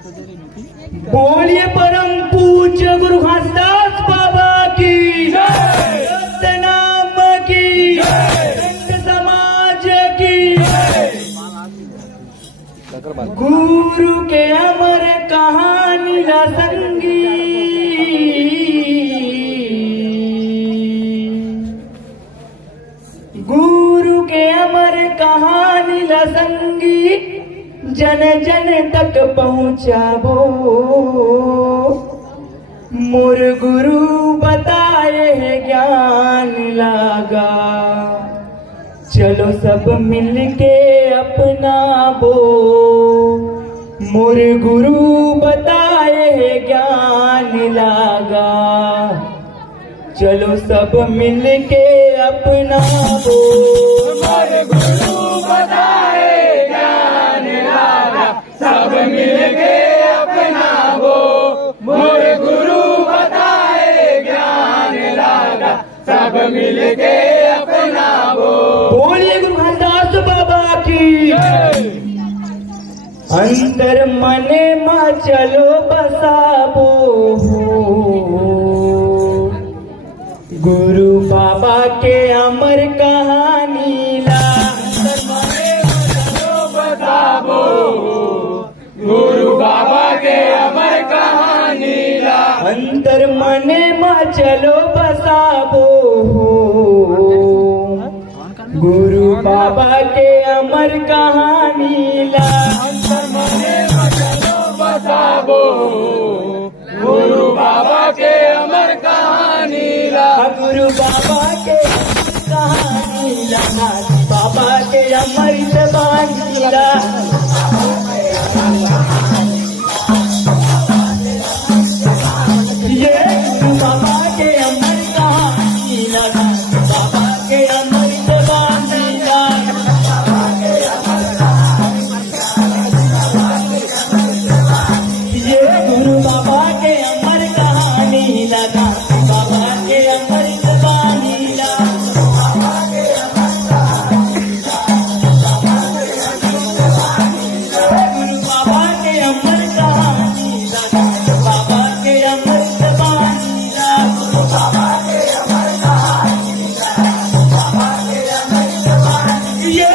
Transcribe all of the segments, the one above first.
बोलिए परम पूज्य गुरु घासदास बाबा की जय, सतनाम की जय, संत समाज की जय। गुरु के अमर कहानी ला संगी, गुरु के अमर कहानी ला संगी, जन जन तक पहुँचाबो। मोर गुरु बताए है ज्ञान लागा, चलो सब मिलके अपनाबो। मोर गुरु बताए है ज्ञान लागा, चलो सब मिलके अपनाबो। मोर गुरु बताए ज्ञान लागा, सब मिलके अपनाबो। मोर गुरु बताए ज्ञान लागा, सब मिलके अपनाबो। बोलिए गुरु घासदास बाबा की जय। अंतर मने मा चलो बसाबो। गुरु बाबा के अमर कहानी ला, अंतर मने मा चलो बसाबो। गुरु बाबा के अमर कहानी ला, अंतर मने मा चलो बसाबो। गुरु बाबा के अमर कहानी ला, अंतर मने मा चलो बसाबो। गुरु बाबा के अमर कहानी ला, गुरु बाबा के कहानी ला, बाबा के अमर जबानी ला। ये गुरु बाबा के अमर कहानी ला, बाबा के अमर जबानी ला। ये गुरु बाबा के अमर कहानी लगा, बाबा के अमर जबानी ला। गुरु बाबा के अमर कहानी लगा, बाबा के अमर जबानी ला। ये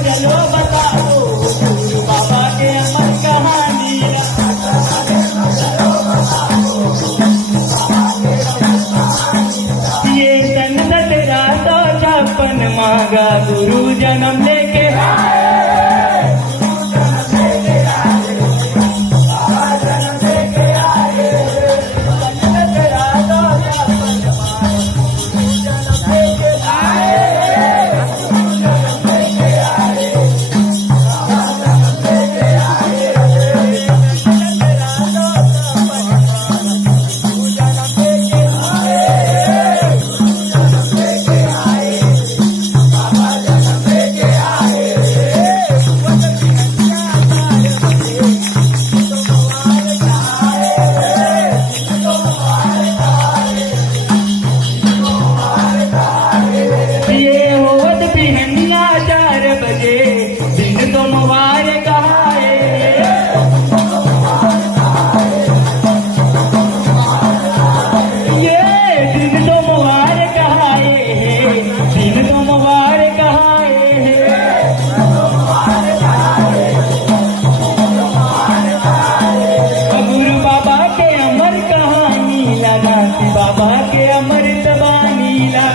चलो बताओ, गुरु बाबा के अमर कहानी ला। ये तन तेरा तो छप्पन मांगा, गुरु जन्म लेके बाबा के अमर जबानी ला।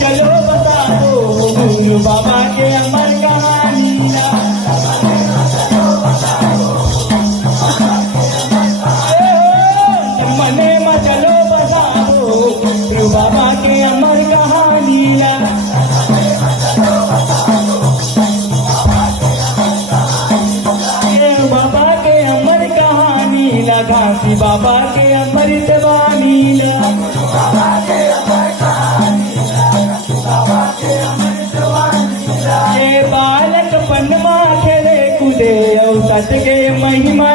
चलो बताओ, गुरु बाबा के अमर कहानी ला। मने मा चलो बताओ, बाबा के अमर कहानी ला बाबा के अमर कहानी ला घासी बाबा के अमृत वाणी ला ये बालक पनमा खेले कूदे और सत के महिमा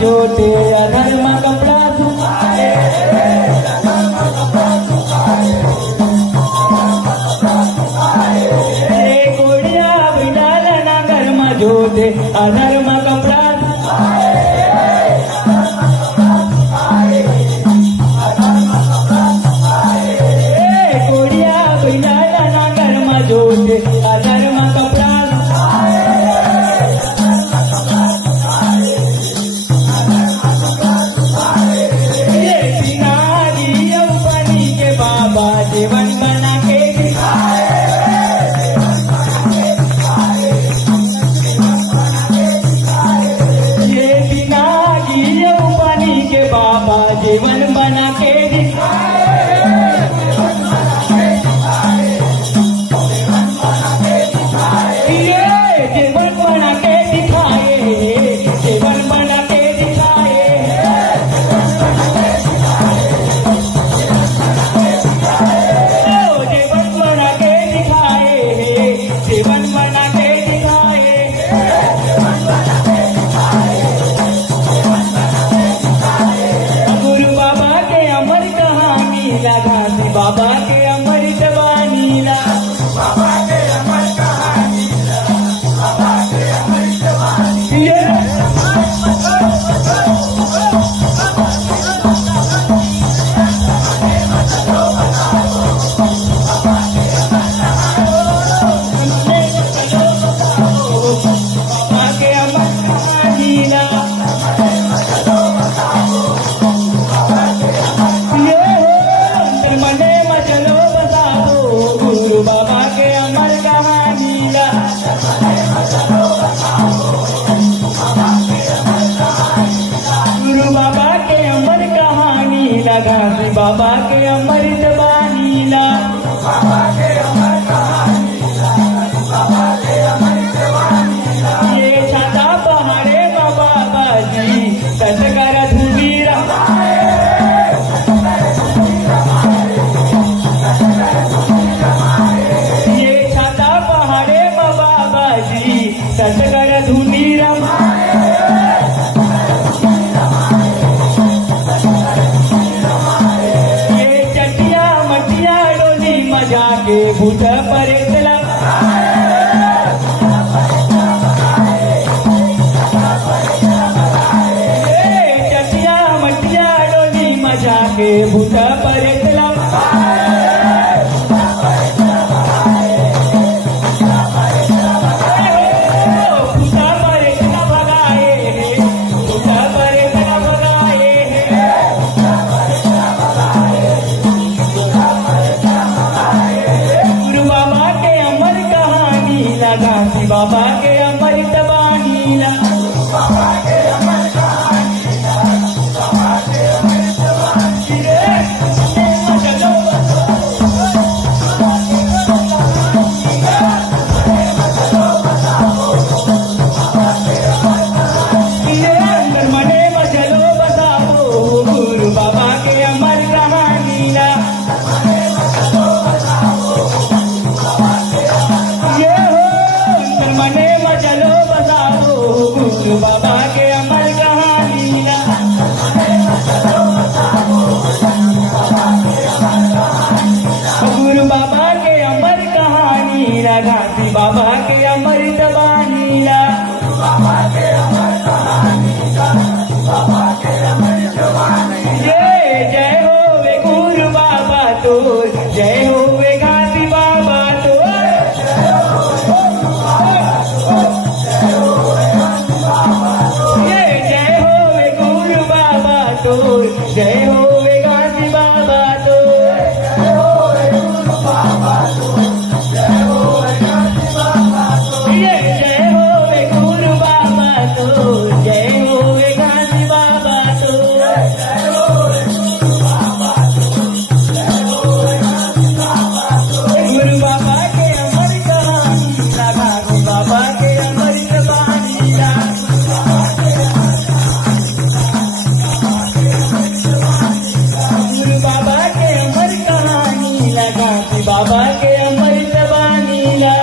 जोते अधर्म कपड़ा सुखाए कोड़िया बिडाल ना कर्म जोते अधर्म कपड़ा कोड़िया बिडाल ना कर्म जोते अधर्म कपड़ा जीवन बना के दिखाए ये बिना गिरे पानी के बाबा जीवन बना के दिखाए ये जीवन बना के दिखाए जीवन बना के दिखाए जीवन बना के दिखाए गुरु बाबा के अमर कहानी लगा से बाबा के अमृत वाणी ला बाबा के अमर कहानी बाबा के अमृत वाणी बाबा के अमर कहानी ला गुरु बाबा के अमर कहानी लगा बाबा के अमृत वाणी ला ये छाता पहाड़े बाबा बाजी सतकर धुली रहा के भूत परेतला चटिया मटिया डोली मजा के भूत परेतला गांधी बाबा के अमृत बानीला मने मचलो बताओ गुरु बाबा के अमर कहानीला मने मचलो बताओ गुरु बाबा के अमर कहानीला गुरु बाबा के अमर कहानीला गांधी बाबा के अमृत बानीला जय हो वे गुरु बाबा तो जय हो वे गांधी बाबा तो जय हो वे गुरु बाबा तो जय हो वे गांधी बाबा तो जय हो वे गुरु बाबा तो जय हो वे गांधी बाबा तो गुरु बाबा के अमर कहानी गांधी बाबा के अमृत बानीला गुरु बाबा के अमर कहानी गांधी बाबा के अमृत बानीला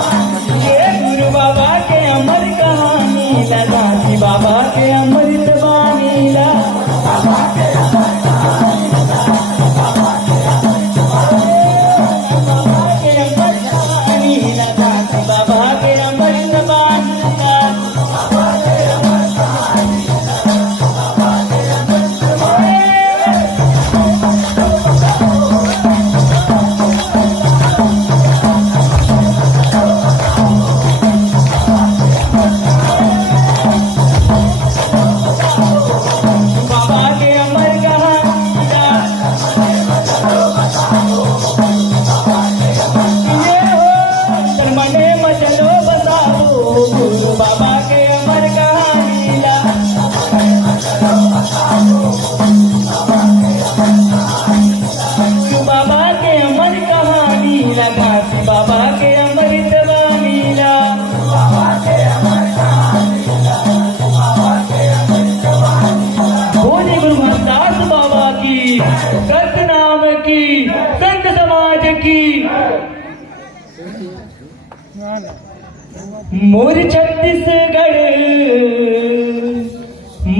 गुरु बाबा के अमर कहानी गांधी बाबा के अमृत बानीला के अमर कहानी गांधी बाबा के अमृत बानीला बाबा के अमर कहानीला मने मचलो बताओ गुरु बाबा के अमर कहानीला गुरु बाबा के अमर कहानीला गांधी बाबा के अमृत बानीला भोले गुरु महादास बाबा की संत नाम की संत समाज की मोर छत्तीसगढ़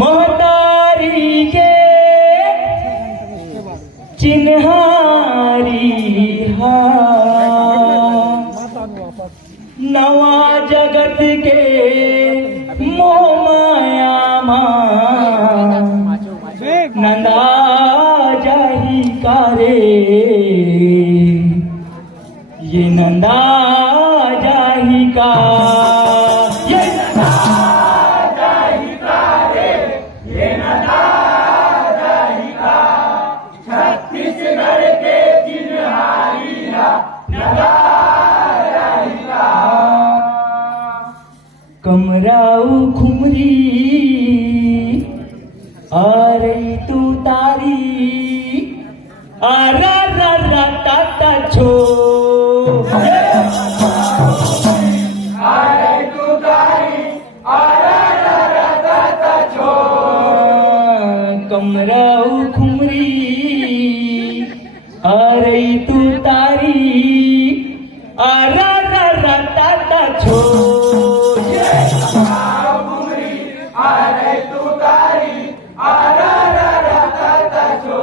महतारी के चिन्हारी हा नवा जगत के मोह माया नंदा जाही कारे ये नंदा जाही का ये नंदा जाही का रे ये नंदा जाही का छत्तीसगढ़ के चिन्हारी नंदा जाही का कमराऊ खुमरी आ रही तू तारी आ रा रा रा ता ता छो कमराऊ खुमरी आ रही तू तारी आ रा रा रा ता ता छो आ रही तू तारी आ रा रा रा ता ता छो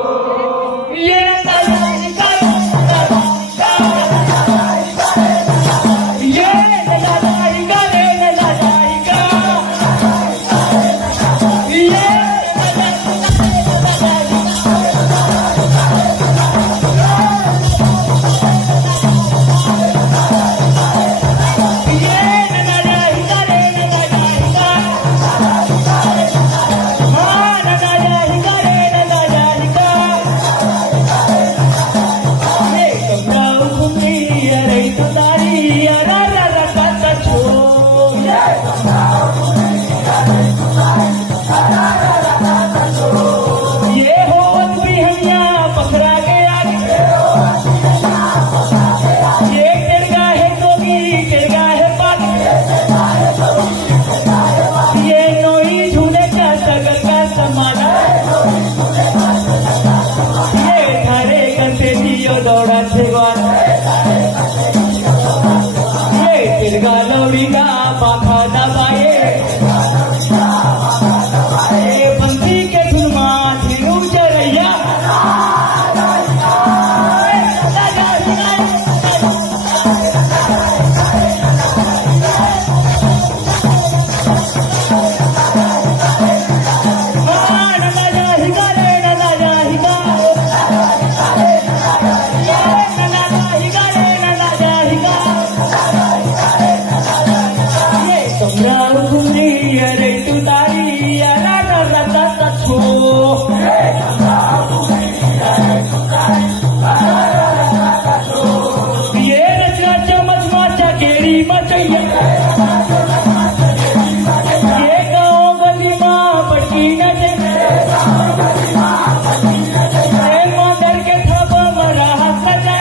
मादर के थप मरा हंसता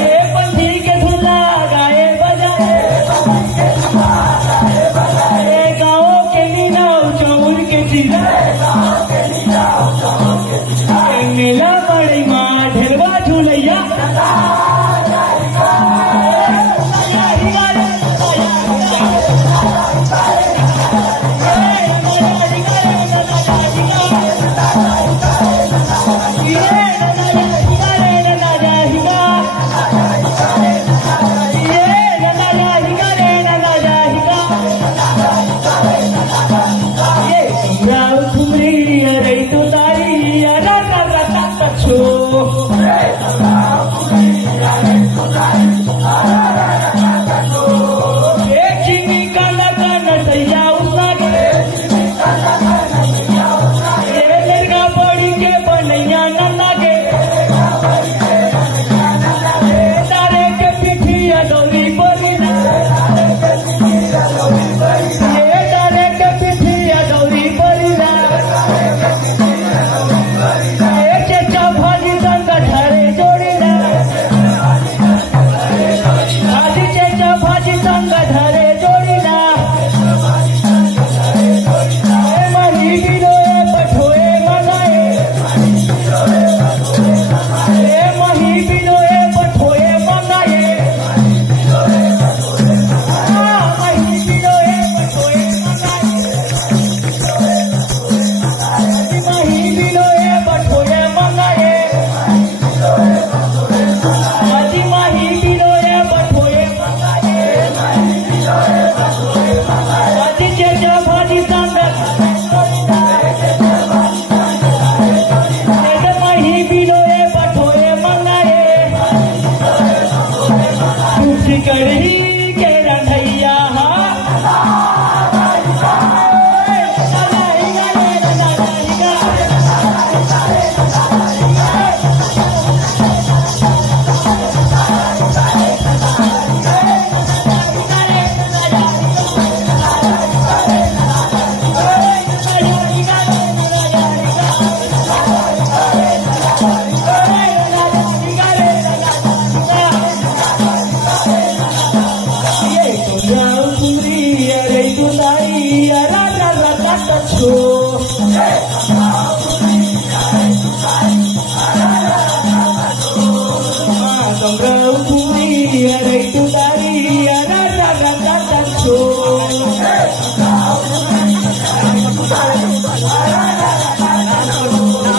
ये पंथी के धुला गाए बजाए ये गाँव के नीलाव चौर के चिल्ला मेला बड़ी माँ ढेरवा झूलैया రైతు దారి చిన్ని కళ్ళ కన్నయ్యా ఉన్నాగే ఎదురుగా పడికే పన్నయ్యా నన్నాగే तारे के पिठिया डोरी परिना ये तारे के पिठिया डोरी परिना ये चचा भाजी संग धरे जोड़ीना आज चचा भाजी संग धरे जोड़ीना ए मही बिलोए पठोए मनाए ए मही बिलोए पठोए मनाए मही बिलोए पठोए मनाए मही बिलोए पठोए मनाए आजी मही बिलोए पठोए मनाए आजी चेचा भाजी संग मही बिलोए पठोए मनाए दूसरी कड़ी के रंधैया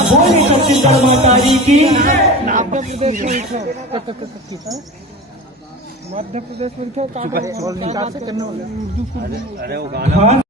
बोली छत्तीसगढ़ मातारी की मध्य प्रदेश में थे अरे वो गाना